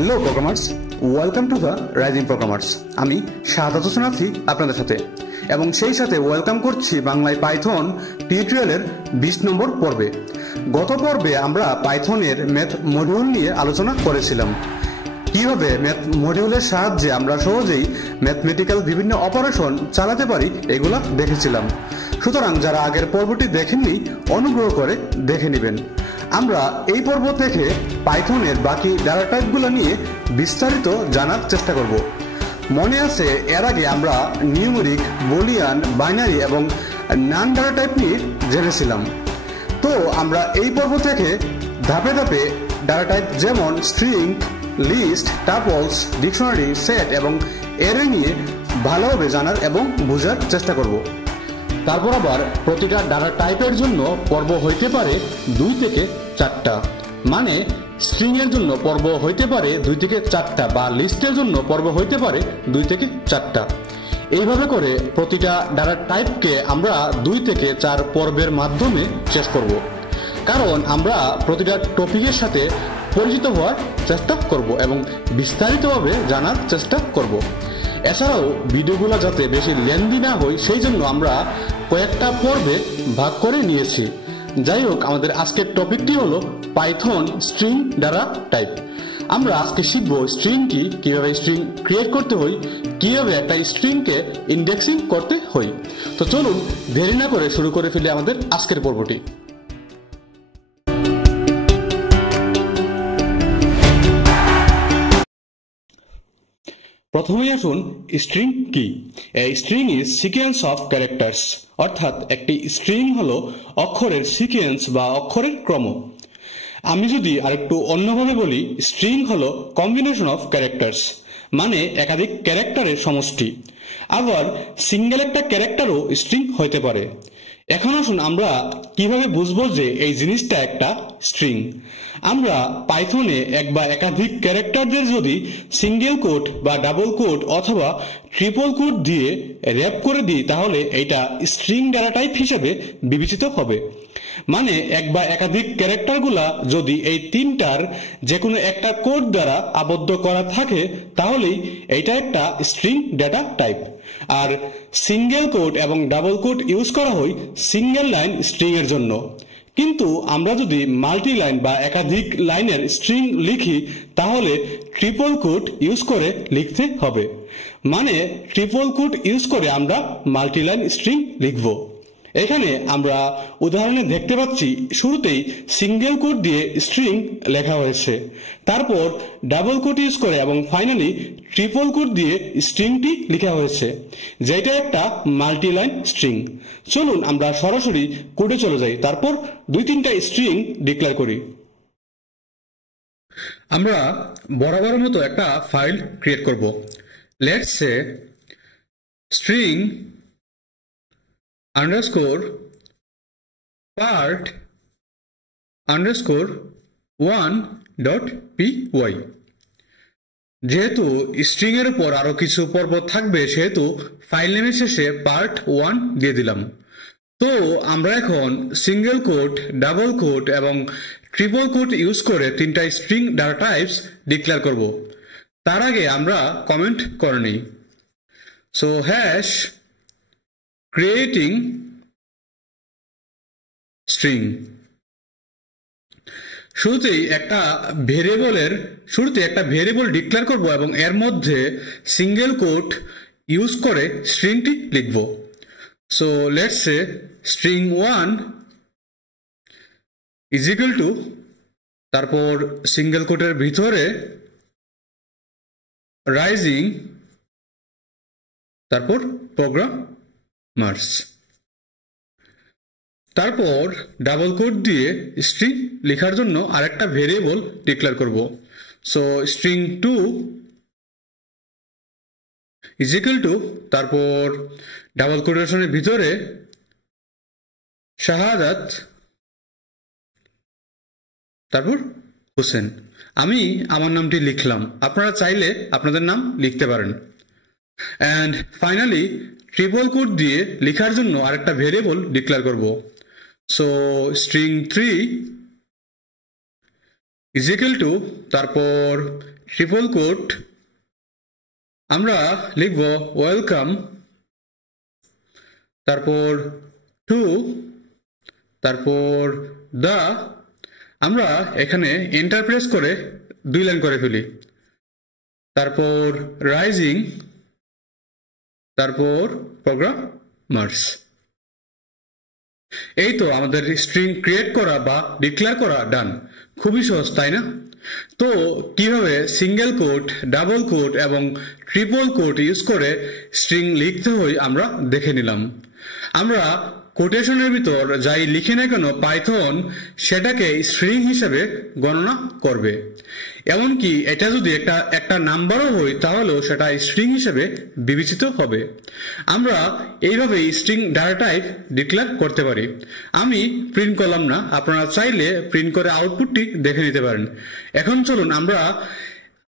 Hello programmers, welcome to the rising programmers. আমি শাহাদাত হোসেন আছি আপনাদের সাথে, এবং সেই সাথে ওয়েলকাম করছি বাংলায় পাইথন টিউটোরিয়ালের 20 নম্বর পর্বে। গত পর্বে আমরা পাইথনের ম্যাথ মডিউল নিয়ে আলোচনা করেছিলাম। কিভাবে ম্যাথ মডিউলের সাহায্যে আমরা সহজেই ম্যাথমেটিক্যাল বিভিন্ন অপারেশন চালাতে পারি এগুলা দেখেছিলাম। সুতরাং যারা আগের পর্বটি দেখেননি অনুগ্রহ করে দেখে নেবেন। আমরা এই পর্ব থেকে পাইথনের বাকি ডাটা টাইপগুলো নিয়ে বিস্তারিত জানার চেষ্টা করব। মনে আছে এর আগে আমরা নিউমেরিক, বুলিয়ান, বাইনারি এবং নান ডাটা টাইপ নিয়ে জেনেছিলাম। তো আমরা এই পর্ব থেকে ধাপে ধাপে ডাটা টাইপ যেমন স্ট্রিং, লিস্ট, টাপলস, ডিকশনারি, সেট এবং অ্যারে নিয়ে ভালোভাবে জানার এবং বোঝার চেষ্টা করব। তারপর আবার প্রতিটা ডাটা টাইপের জন্য পর্ব হইতে পারে 2 থেকে 4টা, মানে স্ট্রিং এর জন্য পর্ব হইতে পারে 2 থেকে 4টা, বা লিস্টের জন্য পর্ব হইতে পারে 2 থেকে 4টা। এইভাবে করে প্রতিটা ডাটা টাইপকে আমরা 2 থেকে 4 পর্বের মাধ্যমে শেষ করব, কারণ আমরা প্রতিটা টপিকের সাথে পরিচিত হওয়ার চেষ্টা করব এবং বিস্তারিতভাবে জানার চেষ্টা করব। এছাড়াও ভিডিওগুলো যাতে বেশি লেন্দি না হয় সেই জন্য আমরা কয়েকটা পর্বে ভাগ করে নিয়েছি। যাই হোক, আমাদের আজকের টপিকটি হলো পাইথন স্ট্রিং ডাটা টাইপ। আমরা আজকে শিখব স্ট্রিং কি, কিভাবে স্ট্রিং ক্রিয়েট করতে হয়, কিভাবে একটা স্ট্রিংকে ইন্ডেক্সিং করতে হয়। তো চলুন দেরি না করে শুরু করে ফেলি আমাদের আজকের পর্বটি। প্রথমেই আসুন স্ট্রিং কি। এই string is sequence of characters, অর্থাৎ একটি স্ট্রিং হলো অক্ষরের সিকোয়েন্স বা অক্ষরের ক্রম। আমি যদি আরেকটু অন্যভাবে বলি, স্ট্রিং হলো কম্বিনেশন অফ ক্যারেক্টার্স, মানে একাধিক ক্যারেক্টারের সমষ্টি। আবার সিঙ্গেল একটা ক্যারেক্টারও স্ট্রিং হইতে পারে। এখন আসুন আমরা কিভাবে বুঝবো যে এই জিনিসটা একটা স্ট্রিং। আমরা পাইথনে এক বা একাধিক ক্যারেক্টারদের যদি সিঙ্গেল কোট বা ডাবল কোট অথবা ট্রিপল কোট দিয়ে র্যাপ করে দিই, তাহলে এটা স্ট্রিং ডাটা টাইপ হিসেবে বিবেচিত হবে। মানে এক বা একাধিক ক্যারেক্টারগুলা যদি এই তিনটার যে কোনো একটা কোড দ্বারা আবদ্ধ করা থাকে, তাহলেই এটা একটা স্ট্রিং ডেটা টাইপ। আর সিঙ্গেল কোট এবং ডাবল কোট ইউজ করা হয় সিঙ্গেল লাইন স্ট্রিং এর জন্য। কিন্তু আমরা যদি মাল্টি লাইন বা একাধিক লাইনের স্ট্রিং লিখি, তাহলে ট্রিপল কোট ইউজ করে লিখতে হবে। মানে ট্রিপল কোট ইউজ করে আমরা মাল্টি লাইন স্ট্রিং লিখব। এখানে আমরা উদাহরণে দেখতে পাচ্ছি শুরুতেই সিঙ্গেল কোট দিয়ে স্ট্রিং লেখা হয়েছে, তারপর ডাবল কোট ইউজ করে এবং ফাইনালি ট্রিপল কোট দিয়ে স্ট্রিংটি লেখা হয়েছে, যেটা একটা মাল্টি লাইন স্ট্রিং। চলুন আমরা সরাসরি কোডে চলে যাই, তারপর 2-3টা স্ট্রিং ডিক্লেয়ার করি। আমরা বরাবর মতো একটা ফাইল ক্রিয়েট করব। Let's say string underscore part underscore 1.py। যেহেতু স্ট্রিং এর উপর আরো কিছু পর্ব থাকবে, সেহেতু ফাইল নেমের শেষে part 1 দিয়ে দিলাম। তো আমরা এখন সিঙ্গেল কোট, ডাবল কোট এবং ট্রিপল কোট ইউজ করে 3টা স্ট্রিং ডাটা টাইপস ডিক্লেয়ার করব। তার আগে আমরা কমেন্ট করে নিই। So hash creating string। শুরুতে একটা ভেরিয়েবল ডিক্লেয়ার করব এবং এর মধ্যে সিঙ্গেল কোট ইউজ করে স্ট্রিংটি লিখব। So let's say string 1 is equal to, তারপর সিঙ্গেল কোটের ভিতরে রাইজিং, তারপর প্রোগ্রাম মার্স, তারপর ডাবল কোট দিয়ে স্ট্রিং লেখার জন্য আরেকটা ভেরিয়েবল ডিক্লেয়ার করব। So string 2 is equal to, তারপর ডাবল কোটেশনের ভিতরে শাহাদাত, তারপর হোসেন। আমি আমার নামটি লিখলাম, আপনারা চাইলে আপনাদের নাম লিখতে পারেন। অ্যান্ড ফাইনালি ট্রিপল কোট দিয়ে লেখার জন্য আরেকটা ভেরিয়েবল ডিক্লেয়ার করব। So string 3 is equal to তারপর ট্রিপল কোট আমরা লিখব ওয়েলকাম, তারপর টু, তারপর দা, আমরা এখানে এন্টার প্রেস করে 2 লাইন করে ফেলি, তারপর রাইজিং, তারপর প্রোগ্রামার্স। এই তো আমাদের স্ট্রিং ক্রিয়েট করা বা ডিক্লেয়ার করা ডান। খুবই সহজ, তাই না? তো কিভাবে সিঙ্গেল কোট, ডাবল কোট এবং ট্রিপল কোট ইউজ করে স্ট্রিং লিখতে হয় আমরা দেখে নিলাম। আমরা কোটেশনের ভিতর যাই লিখি না কেন পাইথন সেটাকে স্ট্রিং হিসেবে গণনা করবে। এমনকি এটা যদি একটা নাম্বারও হয় তাহলেও সেটা স্ট্রিং হিসেবে বিবেচিত হবে। আমরা এইভাবে স্ট্রিং ডাটা টাইপ ডিক্লেয়ার করতে পারি। আমি প্রিন্ট করলাম না, আপনারা চাইলে প্রিন্ট করে আউটপুটটি দেখে নিতে পারেন। এখন চলুন আমরা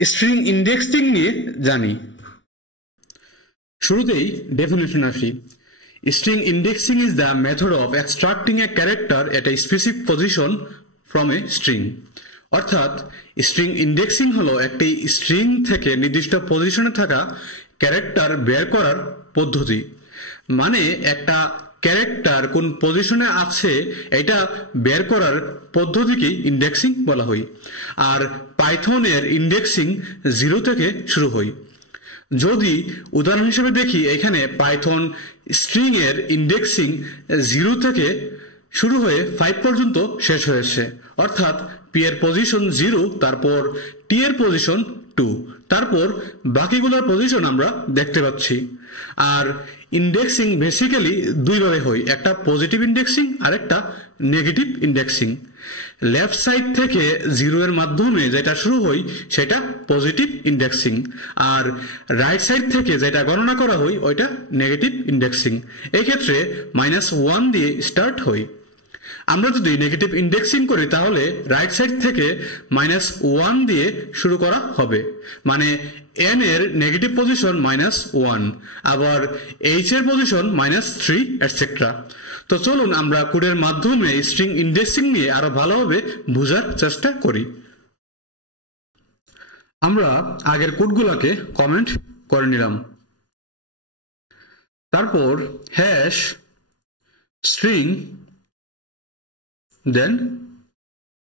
স্ট্রিং ইন্ডেক্সিং নিয়ে জানি। শুরুতেই ডেফিনেশন আসি। String indexing is the method of extracting a character at a specific position from a string. অর্থাৎ string indexing হলো একটি স্ট্রিং থেকে নির্দিষ্ট পজিশনে থাকা ক্যারেক্টার বের করার পদ্ধতি। মানে একটা ক্যারেক্টার কোন পজিশনে আছে এটা বের করার পদ্ধতিকে ইন্ডেক্সিং বলা হয়। আর পাইথনের ইন্ডেক্সিং 0 থেকে শুরু হয়। যদি উদাহরণ হিসেবে দেখি, এখানে পাইথন স্ট্রিং এর ইন্ডেক্সিং 0 থেকে শুরু হয়ে 5 পর্যন্ত শেষ হয়েছে। অর্থাৎ পি এর পজিশন 0, তারপর টি এর পজিশন 2, তারপর বাকিগুলোর পজিশন আমরা দেখতে পাচ্ছি। আর ইন্ডেক্সিং বেসিক্যালি 2 ভাবে হয়, একটা পজিটিভ ইন্ডেক্সিং আর একটা নেগেটিভ ইন্ডেক্সিং। লেফট সাইড থেকে 0 এর মাধ্যমে যেটা শুরু হয় সেটা পজিটিভ ইন্ডেক্সিং, আর রাইট সাইড থেকে যেটা গণনা করা হয় ওইটা নেগেটিভ ইন্ডেক্সিং। এই ক্ষেত্রে -1 দিয়ে স্টার্ট হয়। আমরা যদি নেগেটিভ ইন্ডেক্সিং করি তাহলে রাইট সাইড থেকে -1 দিয়ে শুরু করা হবে, মানে n এর নেগেটিভ পজিশন -1, আবার h এর পজিশন -3 এটসেট্রা। তো চলুন আমরা কোডের মাধ্যমে স্ট্রিং ইন্ডেক্সিং নিয়ে আরো ভালোভাবে বোঝার চেষ্টা করি। আমরা আগের কোডগুলোকে কমেন্ট করে নিলাম, তারপর হ্যাশ স্ট্রিং দেন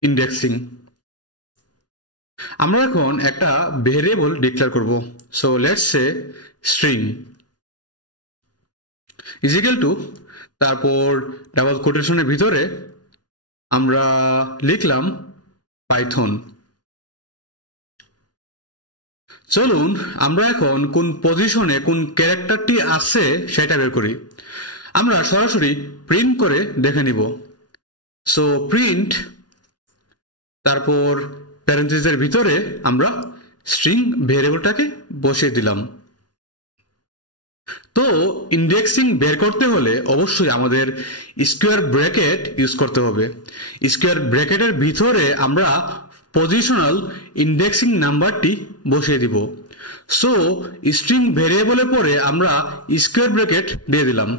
ইন্ডেক্সিং। আমরা এখন একটা ভেরিয়েবল ডিক্লেয়ার করব। So let's say string is equal to, তারপর ডাবল কোটেশনের ভিতরে আমরা লিখলাম পাইথন। চলুন আমরা এখন কোন পজিশনে কোন ক্যারেক্টারটি আছে সেটা বের করি। আমরা সরাসরি প্রিন্ট করে দেখে নিব। সো প্রিন্ট, তারপর প্যারেন্থেসিসের ভিতরে আমরা স্ট্রিং ভেরিয়েবলটাকে বসিয়ে দিলাম। তো ইন্ডেক্সিং বের করতে হলে অবশ্যই আমাদের স্কোয়ার ব্র্যাকেট ইউজ করতে হবে। স্কোয়ার ব্র্যাকেটের ভিতরে আমরা পজিশনাল ইন্ডেক্সিং নাম্বারটি বসিয়ে দিব। সো স্ট্রিং ভেরিয়েবলের পরে আমরা স্কোয়ার ব্র্যাকেট দিয়ে দিলাম,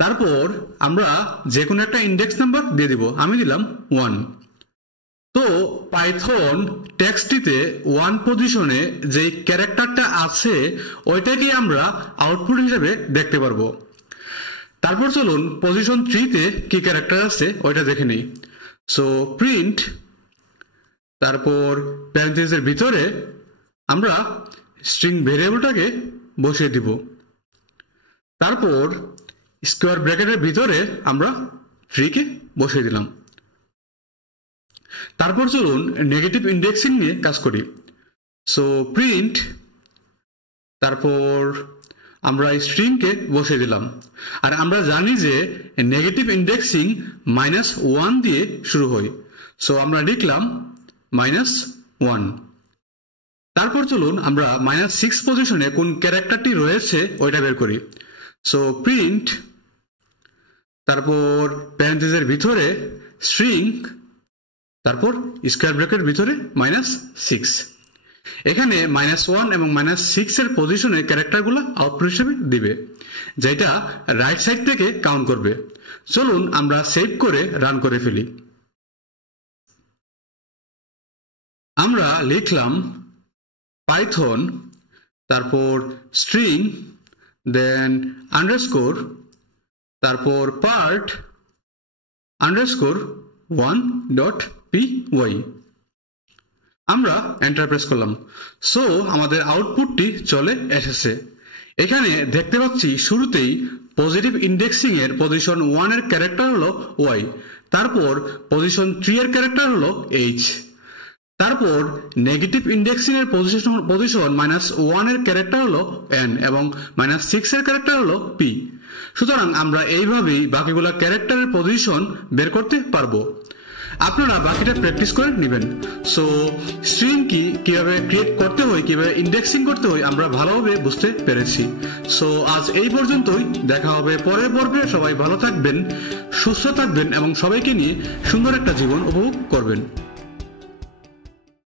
তারপর আমরা যে কোনো একটা ইন্ডেক্স নাম্বার দিয়ে দিব। আমি দিলাম 1। তো পাইথন টেক্সটটিতে 1 পজিশনে যে ক্যারেক্টারটা আছে ওইটাকে আমরা আউটপুট হিসেবে দেখতে পারবো। তারপর চলুন পজিশন 3-তে কি ক্যারেক্টার আছে ওইটা দেখে নিই। সো প্রিন্ট, তারপর প্যারেন্থেসিসের ভিতরে আমরা স্ট্রিং ভেরিয়েবলটাকে বসিয়ে দিব, তারপর স্কোয়ার ব্র্যাকেটের ভিতরে আমরা 3-কে বসিয়ে দিলাম। তারপর চলুন নেগেটিভ ইন্ডেক্সিং নিয়ে কাজ করি। সো প্রিন্ট, তারপর আমরা স্ট্রিংকে বসিয়ে দিলাম। আর আমরা জানি যে নেগেটিভ ইন্ডেক্সিং -1 দিয়ে শুরু হয়। সো আমরা লিখলাম -1। তারপর চলুন আমরা -6 পজিশনে কোন ক্যারেক্টারটি রয়েছে ওইটা বের করি। সো প্রিন্ট, তারপর প্যারেন্থেসিসের ভিতরে স্ট্রিং, তারপর স্কোয়ার ব্র্যাকেটের ভিতরে -6। এখানে -1 এবং -6 এর পজিশনে ক্যারেক্টারগুলো আউটপুট হিসেবে দিবে, যেটা রাইট সাইড থেকে কাউন্ট করবে। চলুন আমরা সেভ করে রান করে ফেলি। আমরা লিখলাম পাইথন, তারপর স্ট্রিং, দেন আন্ডারস্কোর, তারপর পার্ট আন্ডারস্কোর 1.py। আমরা এন্টার প্রেস করলাম। সো আমাদের আউটপুটটি চলে এসেছে। এখানে দেখতে পাচ্ছি শুরুতেই পজিটিভ ইন্ডেক্সিং এর পজিশন 1 এর ক্যারেক্টার হলো y, তারপর পজিশন 3 এর ক্যারেক্টার হলো h, তারপর নেগেটিভ ইন্ডেক্সিং এর পজিশন -1 এর ক্যারেক্টার হলো n এবং -6 এর ক্যারেক্টার হলো p। সুতরাং আমরা এইভাবেই বাকিগুলো ক্যারেক্টারের পজিশন বের করতে পারবো। আপনারা বাকিটা প্র্যাকটিস করে নেবেন। সো স্ট্রিং কি কিভাবে ক্রিয়েট করতে হয়, কিভাবে ইন্ডেক্সিং করতে হয় আমরা ভালোভাবে বুঝতে পেরেছি। সো আজ এই পর্যন্তই, দেখা হবে পরের পর্বে। সবাই ভালো থাকবেন, সুস্থ থাকবেন এবং সবাইকে নিয়ে সুন্দর একটা জীবন উপভোগ করবেন।